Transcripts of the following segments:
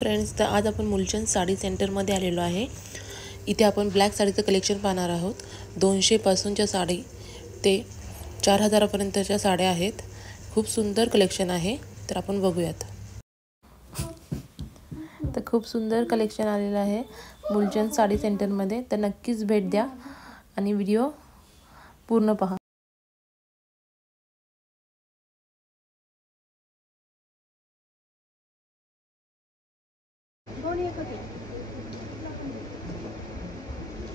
Friends, तर आज आपण मुलचंद साडी सेंटरमध्ये आलेलो आहे। इथे आपण ब्लॅक साडीचं कलेक्शन पाहणार आहोत। 200 पासूनच्या साडी ते 4000 पर्यंतच्या साड्या आहेत। खूप सुंदर कलेक्शन आहे, तर आपण बघूयात। तर खूप सुंदर कलेक्शन आलेलं आहे मुलचंद साडी सेंटरमध्ये, तर नक्कीच भेट द्या आणि व्हिडिओ पूर्ण पहा।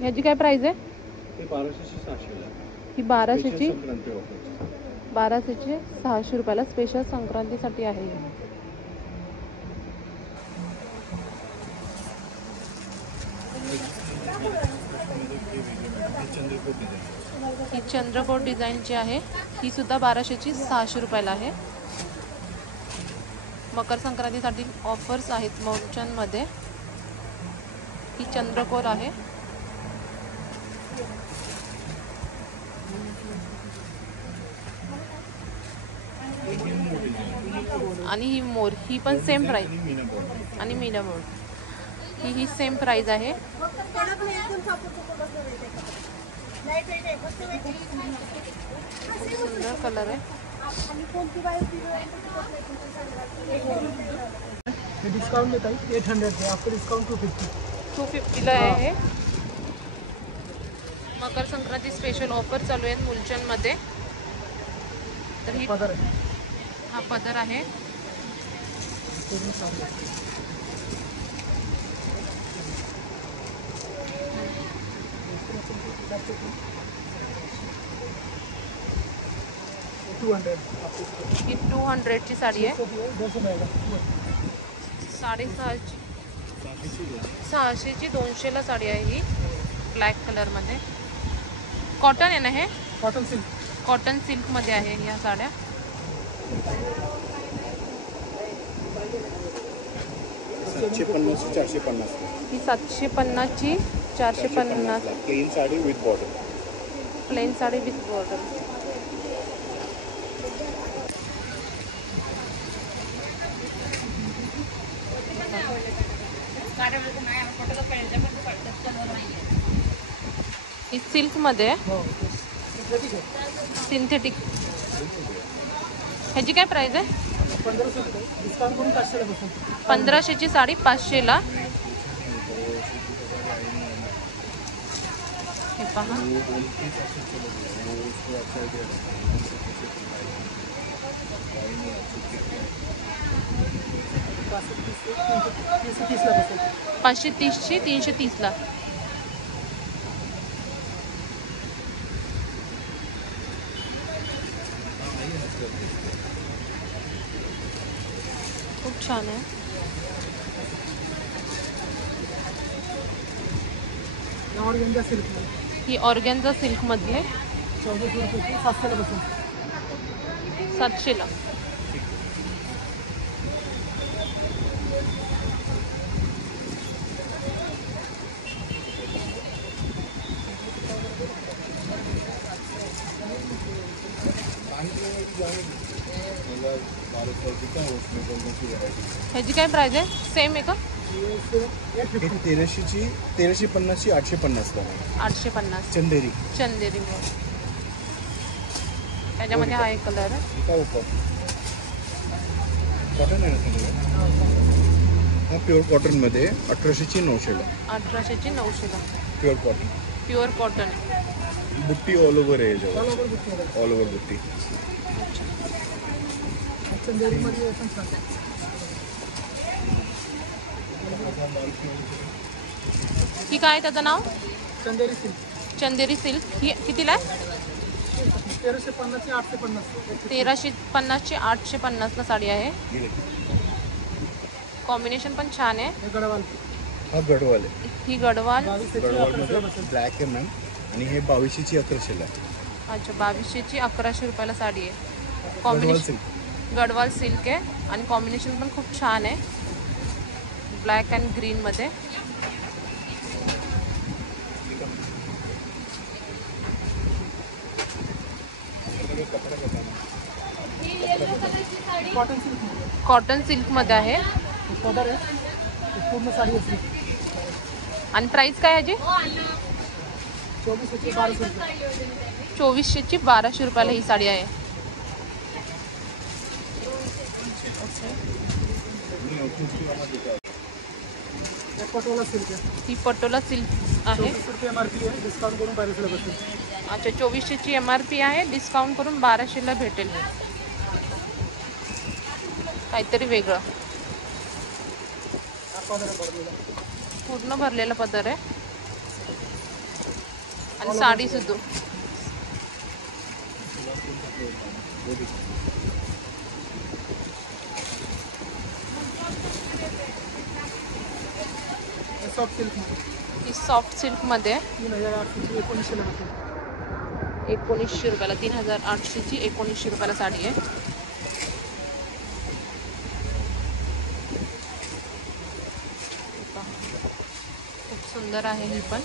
याची काय प्राइस आहे? हे 1200 700 ला। ही 1200ची 600 रुपयाला स्पेशल संक्रांतीसाठी आहे। ही चंद्रकोर डिझाईनची आहे। ही सुद्धा 1200ची 600 रुपयाला आहे। मकर संक्रांतीसाठी ऑफर्स आहेत मुलचंदमध्ये। ही चंद्रकोर आहे। आणि ही मोर, ही पण सेम प्राइस आणि मीना बोर्ड ही सेम प्राइस आहे। सुंदर कलर आहे। डिस्काउंट देता है 800 है, आपको डिस्काउंट 250 ला आहे। मकर संक्रांती स्पेशल ऑफर चालू आहे मुलचंदमध्ये। तर ही पदर है, हा पदर आहे। ही 200 ची साडी आहे। 650 ची 200 ला साडी आहे। ही ब्लॅक कलर मध्ये कॉटन आहे ना? हे कॉटन सिल्क मध्ये आहे या साड्या। ही 450 ही 750 ची 450 plain sari with border. Plain sari with border. ही सिल्क मध्ये सिंथेटिक। ह्याची काय प्राइस आहे? 1500 ची साडी 500 ला। हे पहा, पाचशे 30 ची 330 ला। खूप छान आहे। ही ऑर्गेन्झा सिल्क मध्ये 700 ला। ह्याची काय प्राइस आहे? सेम आहे का? 1300 ची 1350 ची 850 ला। 850 चंदेरी मोर। त्याच्यामध्ये हा एक कलर आहे। कॉटन आहे ना? हा प्युअर कॉटन मध्ये 1800 ची 900 ला। 1800 ची 900 ला। प्युअर कॉटन बुट्टी ऑल ओव्हर आहे। ऑल ओव्हर बुट्टी। ही काय त्याचं नाव? चंदेरी सिल्क। ही कितीला आहे? 1350 ची 850 ला साडी आहे। कॉम्बिनेशन पण छान आहे। हा गडवाल आहे। ही गडवाल मध्ये ब्लॅक आहे मॅम, आणि हे 2200 ची 1100 ला। अच्छा, 2200 ची 1100 रुपयाला साडी आहे। कॉम्बिनेशन गडवाल सिल्क आहे आणि कॉम्बिनेशन पण खूप छान आहे, ब्लॅक अँड ग्रीन मध्ये। कॉटन सिल्क मध्ये आहे। पूर्ण साडी असते. आणि प्राइस काय याची? 2400 1200 रुपये. 2400ची 1200 रुपयाला ही साडी आहे. पटोला सिल्क आहे. ही पटोला सिल्क आहे. 2400 रुपये MRP आहे, डिस्काउंट करून 1200ला बसेल. अच्छा, 2400ची MRP आहे, डिस्काउंट करून 1200ला भेटेल. काहीतरी वेगळं. पूर्ण भरलेला पदर आहे आणि साडी सुद्धा. सॉफ्ट सिल्क ही सॉफ्ट सिल्क मध्ये 3800 1900 रुपयाला. 3800ची 1900 रुपयाला साडी आहे. खूप सुंदर आहे ही पण.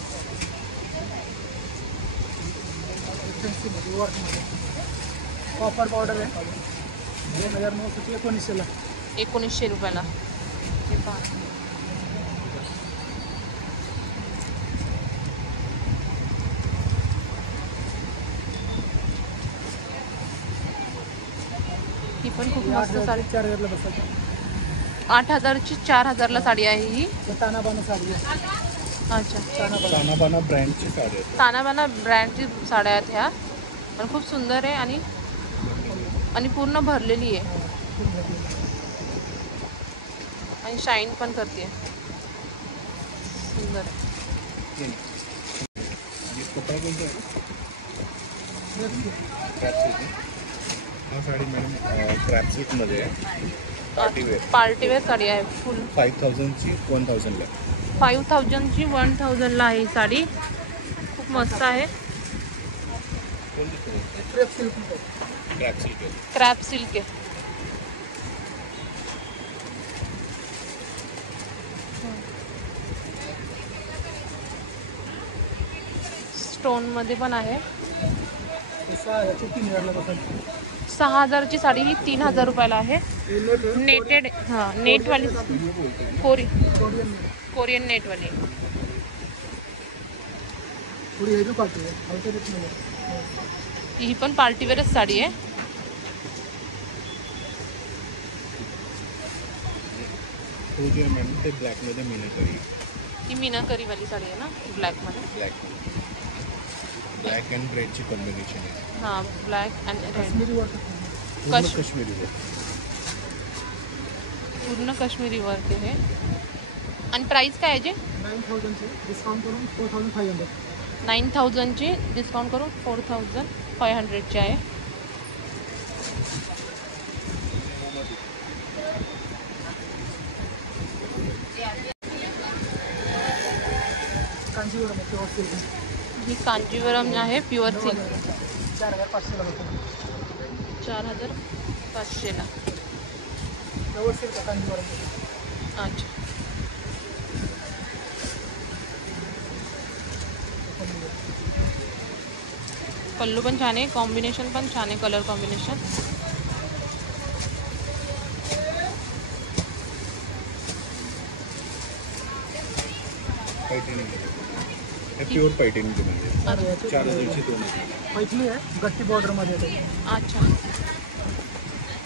कॉपर बॉर्डर आहे. 2900 1900ला. 1900 रुपयाला. हे पहा. ही पण खूप मस्त साडी. 4000ला बसतात. 8000ची 4000ला साडी आहे ही. तानाबाना साडी आहे. अच्छा, तानाबाना ब्रँडची साडी आहे. तानाबाना ब्रँडची साड्या आहेत ह्या. पण खूप सुंदर आहे आणि पूर्ण भरलेली आहे आणि शाईन पण करते. सुंदर आहे. कपडा कोणता आहे? हा साडी मॅडम क्रॅप सिल्कमध्ये आहे. पार्टीवेअर. पार्टीवेअर साडी आहे. फुल 5000ची 1000ला. 5000ची 1000ला आहे ही साडी. खूप मस्त आहे. Crepe silk. क्रॅप सिल्क आहे. क्रॅप सिल्क आहे. स्टोन मध्ये पण आहे. 3000ला बसतात. 6000ची साडी ही 3000 रुपयाला आहे. नेटेड. हां, नेटवाली. कोरियन नेटवाली. थोडी हेवी क्वालिटी आहे. ही पण पार्टीवेअरच साडी आहे. तो जे मॅडम ते ब्लॅकमध्ये मीनाकरी. ही मीनाकरीवाली साडी आहे ना, ब्लॅकमध्ये. ब्लॅक अँड रेडची कॉम्बिनेशन आहे. हां, black and red. Kashmiri work. Kashmiri आहे. पूर्ण काश्मीरी वर्क आहे. आणि प्राइस काय आहे जे? 9000चे डिस्काउंट करून 4500. 9000ची डिस्काउंट करून 4500ची आहे. Kanjivaram pure silk. ही कांजीवरम आहे, प्युअर सिल्क. 4500ला बसतात. 4500ला. Pure silk Kanjivaram. अच्छा. पल्लू पण छान आहे. कॉम्बिनेशन पण छान आहे. Colour combination. पैठणी हे प्युअर पैठणीची म्हणजे 4000ची 2000. पैठणी आहे, गट्टी बॉर्डरमध्ये येते. अच्छा.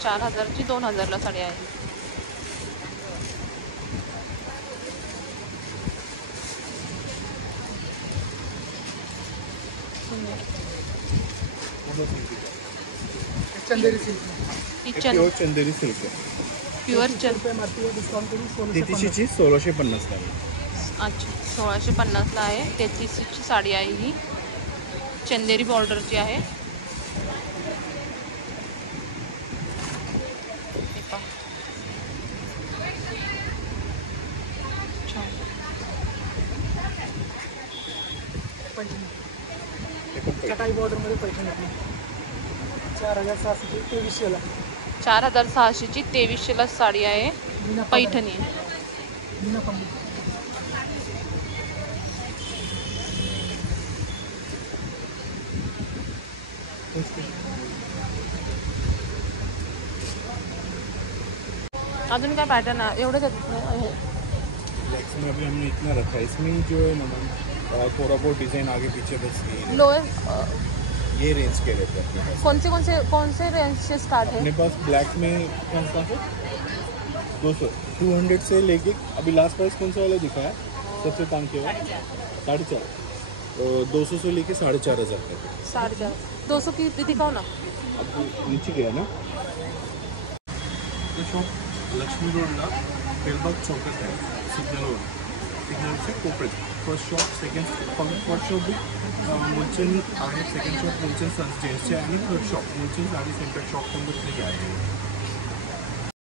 4000ची 2000ला साडी आहे. चंदेरी सिल्क. ही प्युअर चंदेरी सिल्क आहे. प्युअर रुपये मार्केट डिस्काउंट करून 33ची 1650ला. अच्छा, 1650ला आहे. 33ची साडी आहे ही. चंदेरी बॉर्डरची आहे. हे पहा. छान. चटाई बॉर्डरमध्ये पैठणी येते. 4600 2300ला. 4600ची 2300ला साडी आहे. पैठणी आहे. बिना पंडित. अजून काय पॅटर्न आहे? एवढंच आहे. इसमें अभी हमने इतना रखा है, इसमें जो है ना मैम थोड़ा बहुत डिज़ाइन आगे पीछे बस लोअर ये रेंज के रहते हैं अपने पास। कौन से रेंज से स्टार्ट है? अपने पास ब्लैक में कौन सा है 200 200 से लेके अभी लास्ट प्राइस कौन सा वाला दिखाया सबसे कम के बाद 4.5 200 से लेके 4,500 तक। 4,500 200 की दिखाओ ना। अब नीचे गया ना तो शॉप लक्ष्मी रोडला बेलबाग चौकात आहे, सिग्नल से कोपऱ्यात first shop second first shop Mulchand आहे, सेकंड शॉप मुलचंद सन्स जेंट्सचे आणि third shop Mulchand sari centre shop number 3 आहे.